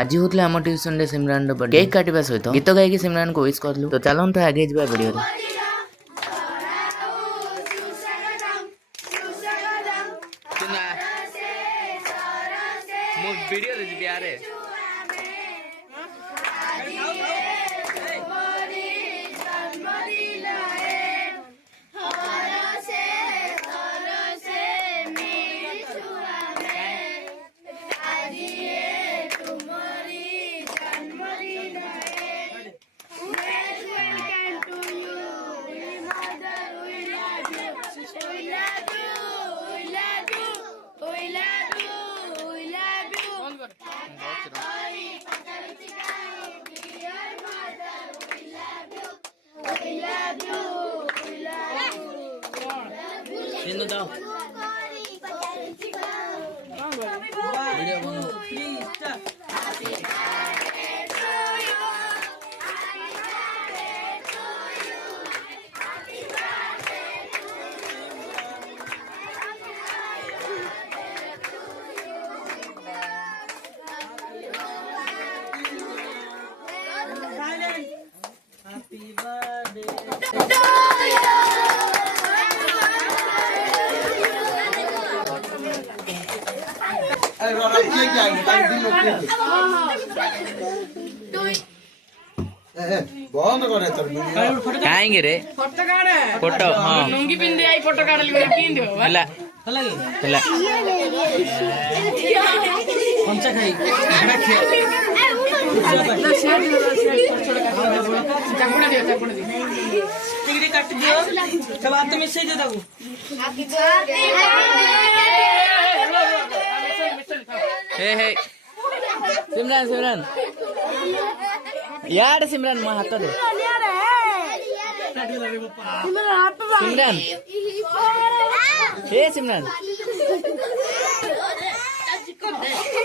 आज होता आम ट्यूशन रे सिमरान बर्थडे केक काटिबा सहित गीत गायकी सिमरान को विश करलु। तो चलंतु आगे जिबा वीडियो रे। वीडियो रे जिबी आरे काहेंगे रे फोटो हां लुंगी पिन दे आई फोटो काढ ले पिन दे हला हला पंचा खाई खाना खे चाकुड़ा दे टिकरी काट दियो चल हाथ में से दे दो हे हे सिमरन सिमरन यार सिमरन मैं हाथ दे सिमरन हे सिमरन